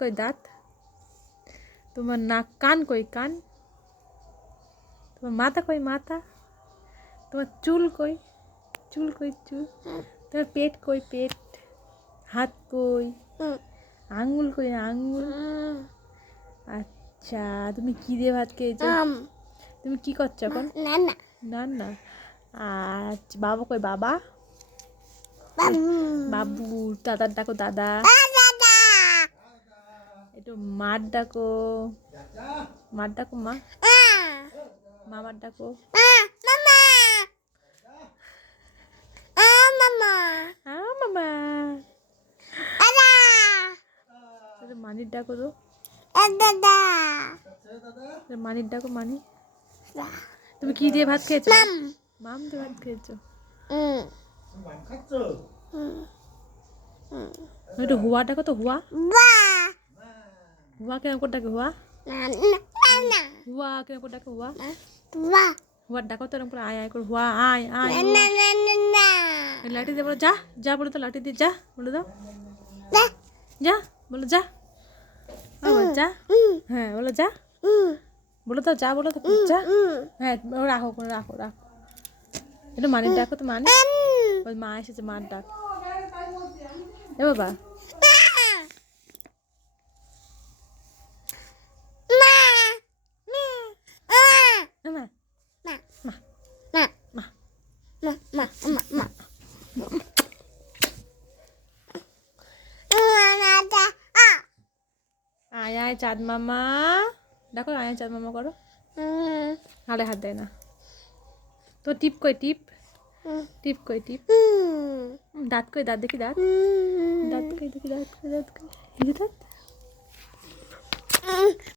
কই দাঁত? তোমার নাক কান কই কান? তোমার মাথা কই মাথা? তোমার চুল কই চুল কই চুল? তোমার পেট কই পেট? হাত কই? আঙ্গুল কই আঙ্গুল? আচ্ছা, তুমি কি দিয়ে ভাত খেয়েছো? তুমি কি করছো এখন? না না। আচ্ছা, বাবা কই বাবা? বাবু। দাদার ডাকো দাদা। একটু মার ডাকো। মার ডাকো মা। মামার ডাকো। মামা। মানির ডাকো তো। মানির ডাকো মানি। তুমি কি দিয়ে ভাত খেয়েছো? মাম দিয়ে ভাত খেয়েছো। একটু হুয়া ডাকো তো হুয়া। হুয়া কেন করে ডাকে হুয়া? হুয়া কেন করে ডাকে হুয়া? হুয়া ডাকো তো এরকম করে আয় আয় করে হুয়া আয় আয়। লাঠি দিয়ে বলো যা যা বলো তো লাঠি দিয়ে যা বলে দাও যা বলো যা যা হ্যাঁ বলো যা বলো তো যা বলো তো যা হ্যাঁ রাখো রাখো রাখো একটু মানির ডাকো তো মানে মা এসেছে মার ডাক এ বাবা আয় আয় চাঁদ মামা দেখো আয় চাঁদ মামা করো হালে হাত দেয় না তো টিপ কই টিপ টিপ কই টিপ দাঁত কই দাঁত দেখি দাঁত দাঁত কই দেখি দাঁত কই দাঁত কই দাঁত